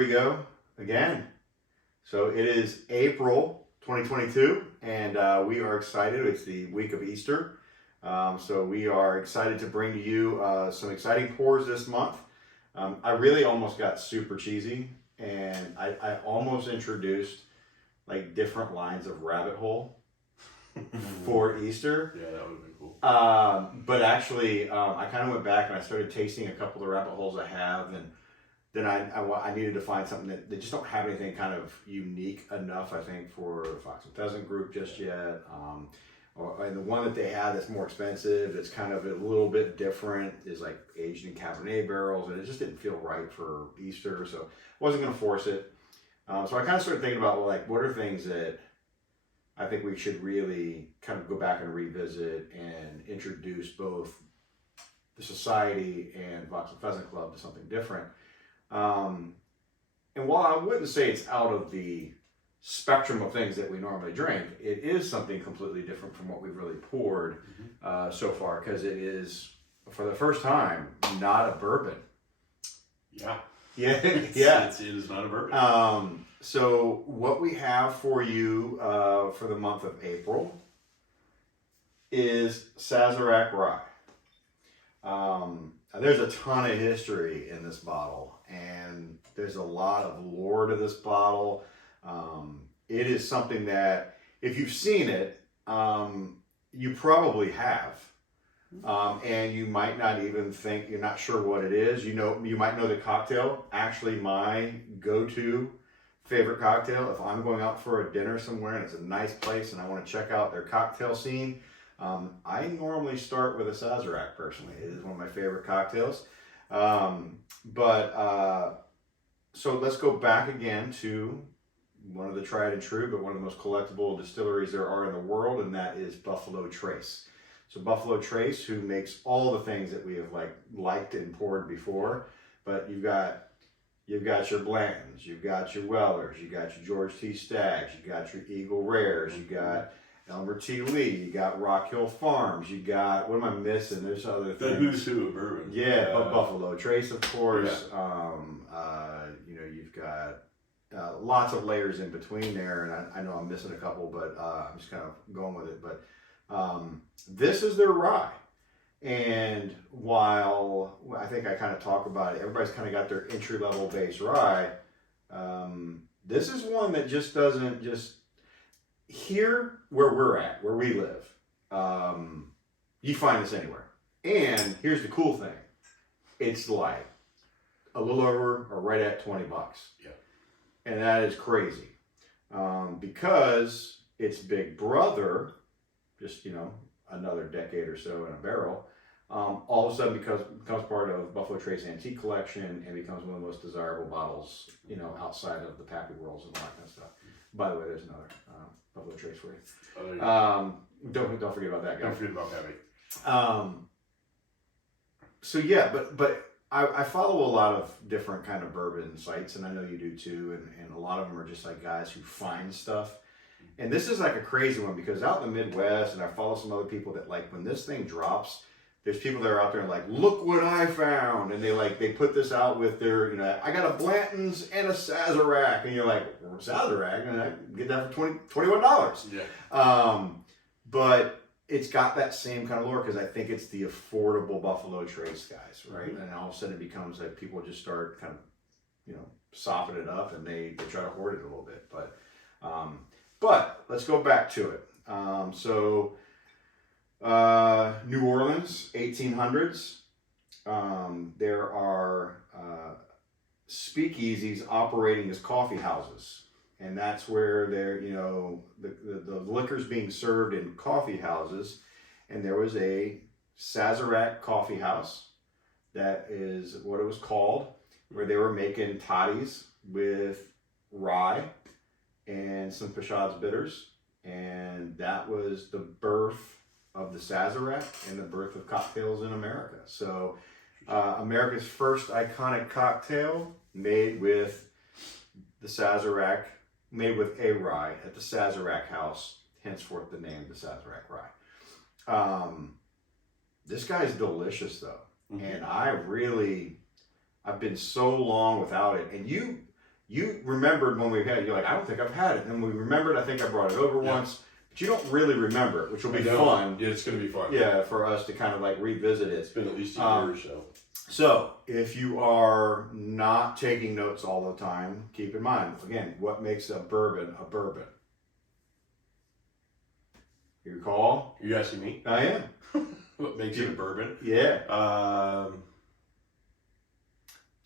we go again. So it is April 2022, and we are excited. It's the week of Easter. So we are excited to bring to you some exciting pours this month. I really almost got super cheesy, and I almost introduced like different lines of rabbit hole for Easter. Yeah, that would have been cool. But actually, I kind of went back and I started tasting a couple of the rabbit holes I have, and then I needed to find something that they just don't have anything kind of unique enough, I think, for the Fox and Pheasant group just yet. And the one that they have that's more expensive, it's kind of a little bit different, is like aged in Cabernet barrels, and it just didn't feel right for Easter, so I wasn't going to force it. So I kind of started thinking about, well, like, what are things that I think we should really kind of go back and revisit and introduce both the Society and Fox and Pheasant Club to something different. And while I wouldn't say it's out of the spectrum of things that we normally drink, it is something completely different from what we've really poured so far, because it is, for the first time, not a bourbon. Yeah. Yeah, It is not a bourbon. So what we have for you for the month of April is Sazerac Rye. There's a ton of history in this bottle, and there's a lot of lore to this bottle. It is something that, if you've seen it, you probably have. And you might not even think, you're not sure what it is. You might know the cocktail. Actually, my go-to favorite cocktail, if I'm going out for a dinner somewhere and it's a nice place and I want to check out their cocktail scene, I normally start with a Sazerac personally. It is one of my favorite cocktails. So let's go back again to one of the tried and true, but one of the most collectible distilleries there are in the world, and that is Buffalo Trace. So Buffalo Trace, who makes all the things that we have liked and poured before, but you've got your Blantons, you've got your Wellers, you got your George T. Staggs, you got your Eagle Rares, you got Elmer T. Lee, you got Rock Hill Farms, you got, what am I missing? There's other things. The who's who of bourbon. Yeah, Buffalo Trace, of course. Yeah. You've got lots of layers in between there, and I know I'm missing a couple, but I'm just kind of going with it. But this is their rye. And while I think I kind of talk about it, everybody's kind of got their entry-level base rye. This is one that just doesn't here where we're at, where we live. You find this anywhere. And here's the cool thing. It's like a little over or right at $20. Yeah. And that is crazy. Because its big brother, just, another decade or so in a barrel, all of a sudden becomes part of Buffalo Trace Antique Collection and becomes one of the most desirable bottles, outside of the Pappy Worlds and all that kind of stuff. By the way, there's another Buffalo Trace for you. Oh, there you go. Don't forget about that guy. Don't forget about Pappy. So yeah, but I follow a lot of different kind of bourbon sites, and I know you do too, and a lot of them are just like guys who find stuff. And this is like a crazy one, because out in the Midwest, and I follow some other people that, like, when this thing drops, there's people that are out there and like, look what I found, and they put this out with their, I got a Blanton's and a Sazerac, and you're like, well, Sazerac, and I get that for $21. Yeah. But it's got that same kind of lure, because I think it's the affordable Buffalo Trace guys, right? Mm-hmm. And all of a sudden it becomes like people just start kind of, sopping it up, and they try to hoard it a little bit. But let's go back to it. New Orleans, 1800s. There are speakeasies operating as coffee houses. And that's where they're, the liquor's being served in coffee houses. And there was a Sazerac coffee house, that is what it was called, where they were making toddies with rye and some Pashad's bitters. And that was the birth of the Sazerac and the birth of cocktails in America. So America's first iconic cocktail made with the Sazerac, made with a rye at the Sazerac house, henceforth the name, the Sazerac Rye. This guy's delicious though. Mm-hmm. And I've been so long without it. And you remembered when we had it. You're like, I don't think I've had it. And we remembered, I think I brought it over once, but you don't really remember it, which will be fun. Yeah, it's going to be fun. Yeah, for us to kind of like revisit it. It's been at least a year or so. So, if you are not taking notes all the time, keep in mind, again, what makes a bourbon a bourbon? You recall? Are you asking me? I am. What makes it a bourbon? Yeah.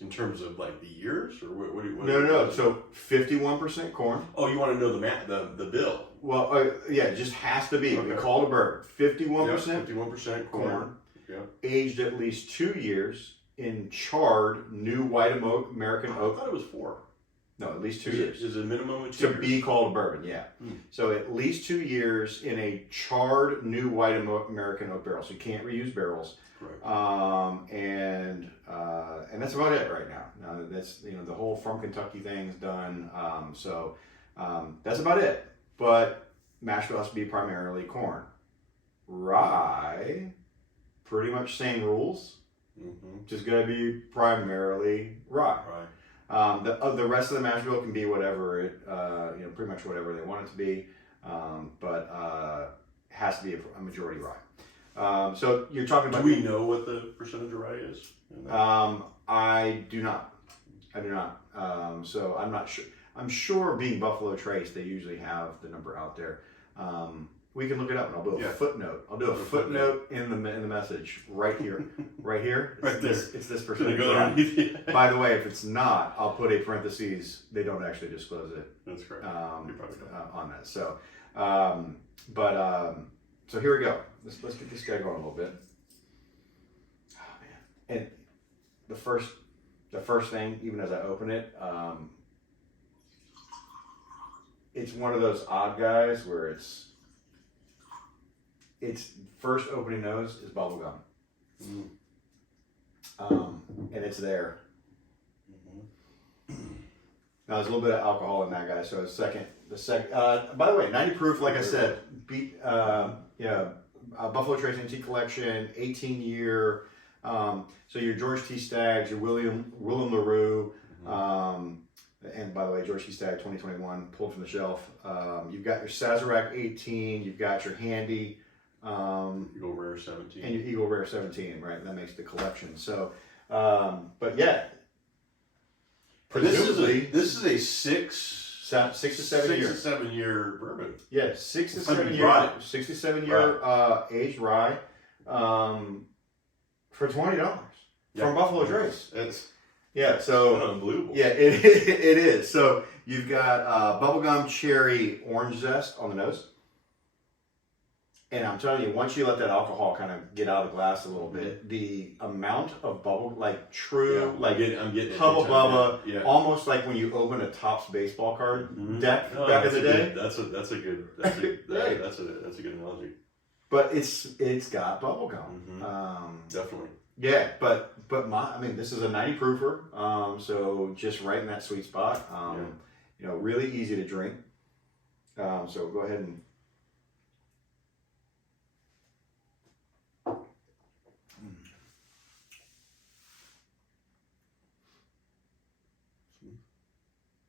In terms of like the years, or what do you? No. So 51% corn. Oh, you want to know the bill? Well, yeah, it just has to be. Okay. We call it a bourbon. 51%. 51% corn. Yeah. Aged at least 2 years in charred new white American I oak. thought it was 4. No, at least 2 years. Is it a minimum of 2 To years? be called a bourbon, yeah. Hmm. So at least 2 years in a charred new white American oak barrel. So you can't reuse barrels. Correct. And that's about it right now. Now that's the whole from Kentucky thing's done. That's about it. But mash bill has to be primarily corn. Rye, pretty much same rules. Mm-hmm. Just gotta be primarily rye. Right. The rest of the mash bill can be whatever it pretty much whatever they want it to be, but it has to be a majority rye. So you're talking about. Do we know what the percentage of rye is? I do not. So I'm not sure. I'm sure being Buffalo Trace, they usually have the number out there. We can look it up, and I'll do a footnote. I'll do a footnote in the message right here, right here. Right there. It's this percentage. Go underneath. By the way, if it's not, I'll put a parentheses. They don't actually disclose it. That's correct. You probably don't. On that. So, so here we go. Let's get this guy going a little bit. Oh man! And the first thing, even as I open it, it's one of those odd guys where it's first opening nose is bubblegum. Mm. And it's there. Mm-hmm. Now there's a little bit of alcohol in that guy, so by the way, 90 proof, like I said, Buffalo Trace Antique Collection, 18 year. So your George T. Staggs, your William LaRue, and by the way, George T. Stagg 2021 pulled from the shelf. You've got your Sazerac 18, you've got your Handy, Eagle Rare 17, and your Eagle Rare 17, right? That makes the collection. So, but yeah, presumably this is a 6 to 7 year bourbon. Yeah, 6 to It's gonna 7 be year, rye. 6 to 7 year aged rye, for $20 from Buffalo Trace. It's So unbelievable. yeah, it is. So you've got bubblegum cherry orange zest on the nose. And I'm telling you, once you let that alcohol kind of get out of the glass a little bit, the amount of bubble, like true, I'm getting Hubba Bubba, Yeah. almost like when you open a Topps baseball card deck back in the day. That's a good analogy. But it's got bubblegum. Definitely. Yeah, but this is a 90 proofer, so just right in that sweet spot. Really easy to drink. So go ahead and.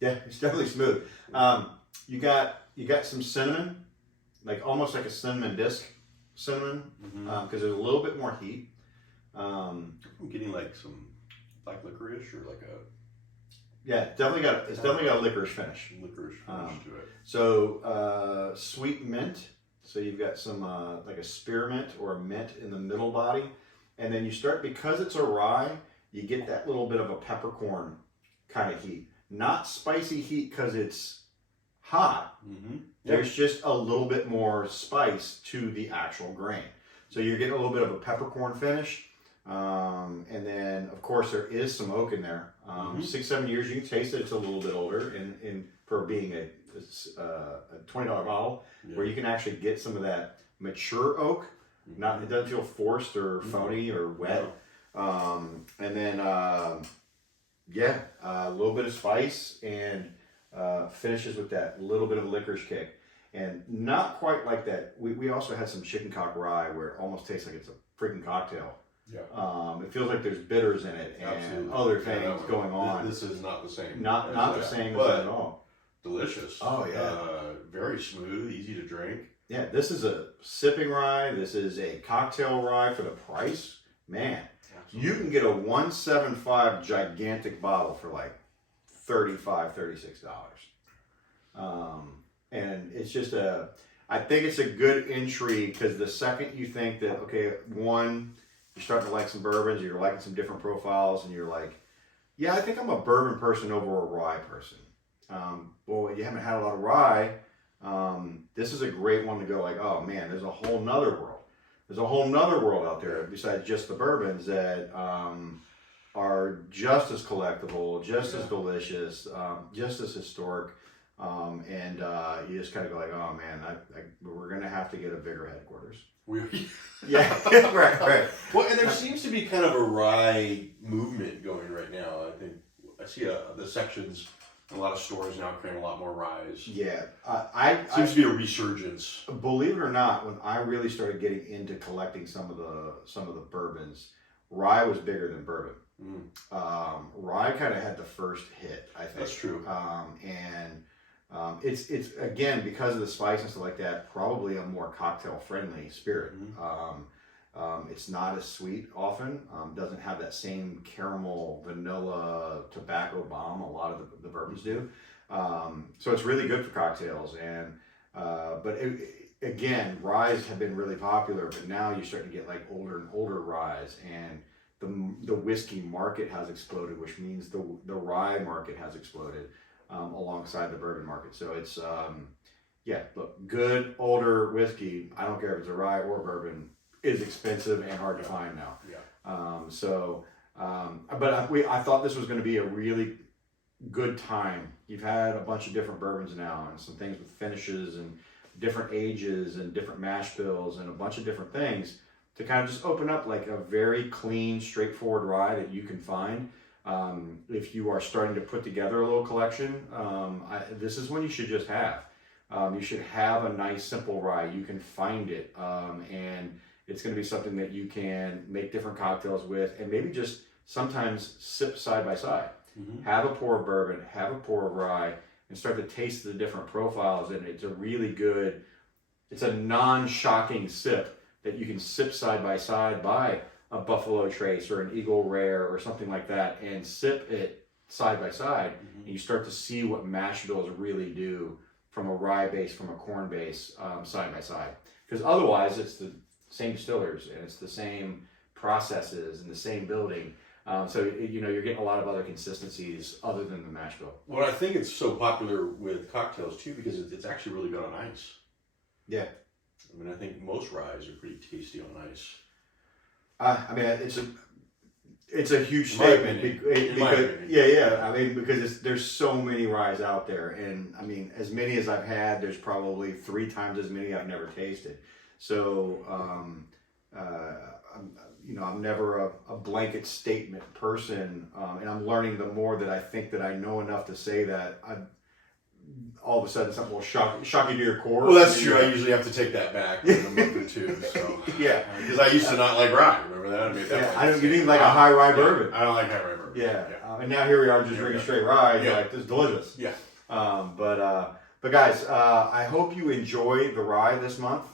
Yeah, it's definitely smooth. You got some cinnamon, like almost like a cinnamon disc cinnamon, because there's a little bit more heat. I'm getting like some black licorice or like a. Yeah, definitely got a licorice finish. Licorice finish to it. So sweet mint. So you've got some like a spearmint or a mint in the middle body, and then you start, because it's a rye, you get that little bit of a peppercorn kind of heat. Not spicy heat because it's hot. There's just a little bit more spice to the actual grain. So you're getting a little bit of a peppercorn finish. And then, of course, there is some oak in there. 6-7 years, you can taste it. It's a little bit older for being a $20 bottle, where you can actually get some of that mature oak. It doesn't feel forced or phony or wet. And then, a little bit of spice, and finishes with that little bit of licorice kick. And not quite like that. We also had some chicken cock rye where it almost tastes like it's a freaking cocktail. Yeah. It feels like there's bitters in it and Absolutely. other things going on. This is not the same. Not the same as that at all. Delicious. Oh yeah. Very smooth, easy to drink. Yeah, this is a sipping rye. This is a cocktail rye for the price. Man, Absolutely. you can get a 175 gigantic bottle for like $35, $36. And it's just I think it's a good entry because the second you think that, okay, one, you're starting to like some bourbons, you're liking some different profiles, and you're like, yeah, I think I'm a bourbon person over a rye person. Well, you haven't had a lot of rye. This is a great one to go like, oh man, there's a whole nother world. There's a whole nother world out there besides just the bourbons that are just as collectible, just as delicious, just as historic. And you just kind of go like, oh man, we're going to have to get a bigger headquarters. Yeah, right. Well, and there seems to be kind of a rye movement going right now. I think I see the sections. A lot of stores now carrying a lot more ryes. Yeah, seems to be a resurgence. Believe it or not, when I really started getting into collecting some of the bourbons, rye was bigger than bourbon. Rye kind of had the first hit, I think. That's true. It's again because of the spice and stuff like that, probably a more cocktail friendly spirit. It's not as sweet often. Doesn't have that same caramel, vanilla, tobacco bomb a lot of the bourbons do. So it's really good for cocktails. And again, ryes have been really popular, but now you're starting to get like older and older ryes, and the whiskey market has exploded, which means the rye market has exploded alongside the bourbon market. So it's look, good older whiskey. I don't care if it's a rye or bourbon. Is expensive and hard to find now. But I thought this was going to be a really good time. You've had a bunch of different bourbons now and some things with finishes and different ages and different mash bills and a bunch of different things to kind of just open up like a very clean, straightforward rye that you can find. If you are starting to put together a little collection, this is one you should just have. You should have a nice, simple rye. You can find it, and it's going to be something that you can make different cocktails with, and maybe just sometimes sip side by side. Have a pour of bourbon, have a pour of rye, and start to taste the different profiles. And it's a really good, it's a non-shocking sip that you can sip side by a Buffalo Trace or an Eagle Rare or something like that, and sip it side by side, and you start to see what mash bills really do from a rye base, from a corn base, side by side. Because otherwise, it's the same distillers and it's the same processes and the same building. So you're getting a lot of other consistencies other than the mash bill. Well, I think it's so popular with cocktails too because it's actually really good on ice. Yeah. I mean, I think most ryes are pretty tasty on ice. I mean, it's a huge statement because I mean, because there's so many ryes out there, and I mean, as many as I've had, there's probably 3 times as many I've never tasted. So, I'm never a blanket statement person, and I'm learning the more that I think that I know enough to say that all of a sudden something will shock you to your core. Well, that's true. I usually have to take that back in a month or two. So yeah, because I used to not like rye. Remember that? I made that. I don't. You didn't like a high rye bourbon. I don't like high rye bourbon. Yeah. And now here we are, just drinking straight rye. Yeah. Like, this is delicious. Yeah. But guys, I hope you enjoy the rye this month.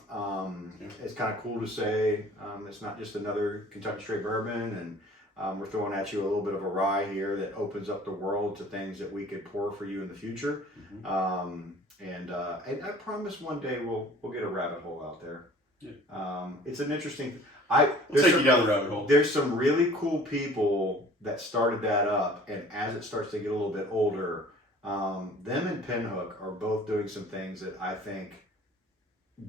It's kind of cool to say it's not just another Kentucky straight bourbon, and we're throwing at you a little bit of a rye here that opens up the world to things that we could pour for you in the future. And I promise one day we'll get a rabbit hole out there. Yeah. It's an interesting. We'll take you down the rabbit hole. There's some really cool people that started that up, and as it starts to get a little bit older, them and Pinhook are both doing some things that I think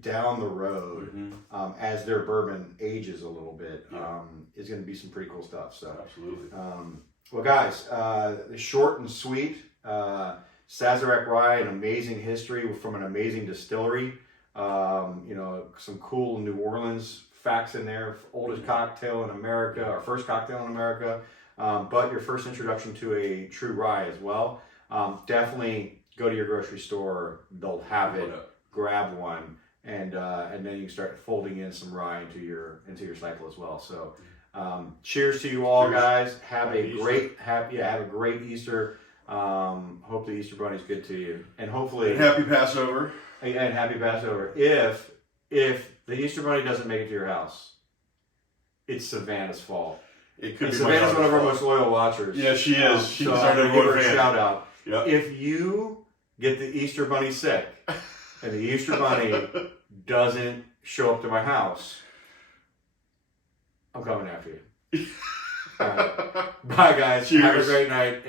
down the road, as their bourbon ages a little bit, is going to be some pretty cool stuff. So absolutely. Well, guys, short and sweet. Sazerac Rye, an amazing history from an amazing distillery. Some cool New Orleans facts in there. Oldest cocktail in America, our first cocktail in America, but your first introduction to a true rye as well. Definitely go to your grocery store. They'll have it. Grab one, and then you can start folding in some rye into your cycle as well. So Cheers to you all, Cheers. guys. Have Happy a Easter. have a great Easter. Hope the Easter Bunny's good to you, and hopefully, And happy Passover. and happy Passover. If the Easter Bunny doesn't make it to your house, it's Savannah's fault. It could And be my Savannah's one of our daughter's most loyal watchers. Yeah, she is. She's so our I'm gonna number give her one a fan. shout out. Yep. If you get the Easter Bunny sick, and the Easter Bunny doesn't show up to my house, I'm coming after you. All right. Bye, guys. Have a Cheers. great night.